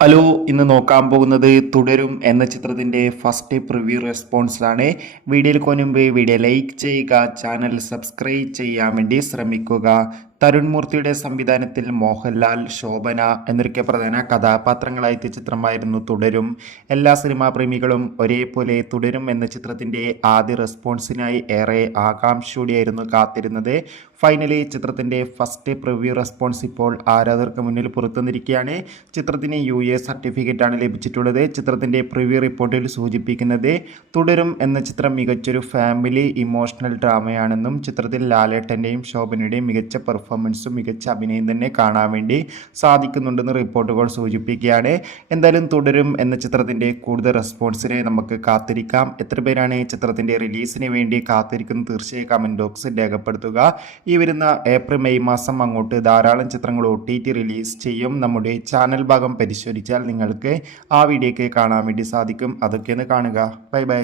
Hello, ഇന്ന് നോക്കാൻ പോകുന്നത് തുടരും എന്ന ചിത്രത്തിൻ്റെ ഫസ്റ്റ് പ്രിവ്യൂ റെസ്പോൺസാണ്. വീഡിയോയിൽ മുൻപ് വീഡിയോ ലൈക്ക് ചെയ്യുക, ചാനൽ സബ്സ്ക്രൈബ് ചെയ്യാൻ വേണ്ടി ശ്രമിക്കുക. തരുൺ മൂർത്തിയുടെ സംവിധാനത്തിൽ മോഹൻലാൽ, ശോഭന എന്നൊക്കെ പ്രധാന കഥാപാത്രങ്ങളായെത്തിയ ചിത്രമായിരുന്നു തുടരും. എല്ലാ സിനിമാ പ്രേമികളും ഒരേപോലെ തുടരും എന്ന ചിത്രത്തിൻ്റെ ആദ്യ റെസ്പോൺസിനായി ഏറെ ആകാംക്ഷയോടെയായിരുന്നു കാത്തിരുന്നത്. ഫൈനലി ചിത്രത്തിൻ്റെ ഫസ്റ്റ് പ്രിവ്യൂ റെസ്പോൺസ് ഇപ്പോൾ ആരാധകർക്ക് മുന്നിൽ പുറത്തുവന്നിരിക്കുകയാണ്. ചിത്രത്തിന് UA സർട്ടിഫിക്കറ്റാണ് ലഭിച്ചിട്ടുള്ളത്. ചിത്രത്തിൻ്റെ പ്രിവ്യൂ റിപ്പോർട്ടിൽ സൂചിപ്പിക്കുന്നത് തുടരും എന്ന ചിത്രം മികച്ചൊരു ഫാമിലി ഇമോഷണൽ ഡ്രാമയാണെന്നും ചിത്രത്തിൽ ലാലേട്ടൻ്റെയും ശോഭനയുടെയും മികച്ച പെർഫോമൻസും മികച്ച അഭിനയം തന്നെ കാണാൻ വേണ്ടി സാധിക്കുന്നുണ്ടെന്ന് റിപ്പോർട്ടുകൾ സൂചിപ്പിക്കുകയാണ്. എന്തായാലും തുടരും എന്ന ചിത്രത്തിൻ്റെ കൂടുതൽ റെസ്പോൺസിനെ നമുക്ക് കാത്തിരിക്കാം. എത്ര പേരാണ് ഈ ചിത്രത്തിൻ്റെ റിലീസിന് വേണ്ടി കാത്തിരിക്കുന്നത് തീർച്ചയായും കമൻറ്റ് ബോക്സിൽ രേഖപ്പെടുത്തുക. ഈ വരുന്ന ഏപ്രിൽ മെയ് മാസം അങ്ങോട്ട് ധാരാളം ചിത്രങ്ങൾ OTT റിലീസ് ചെയ്യും. നമ്മുടെ ചാനൽ ഭാഗം പരിശോധിച്ചാൽ നിങ്ങൾക്ക് ആ വീഡിയോയ്ക്ക് കാണാൻ വേണ്ടി സാധിക്കും. അതൊക്കെയൊന്ന് കാണുക. Bye bye.